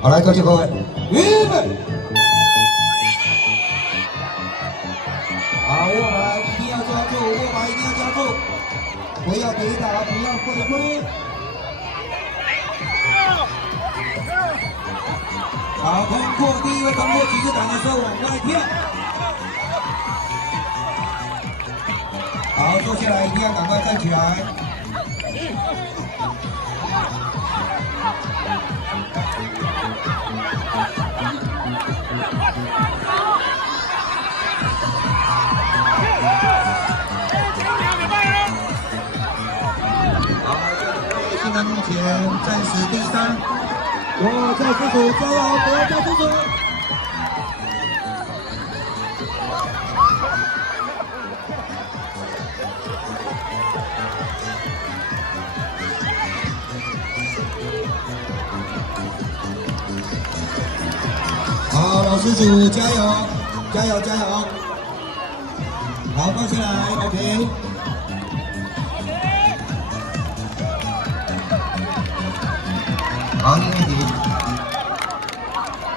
好，来，各就各位，预备。好，握把一定要抓住，握把一定要抓住，不要跌倒，不要挥挥。好，通过第一位通过骑士杆的时候往外跳。好，坐下来一定要赶快站起来。现在目前暂时第3。哇，赵叔叔加油！不要赵叔叔。好，老施主加油，加油，加油！好，放下来 ，OK。好，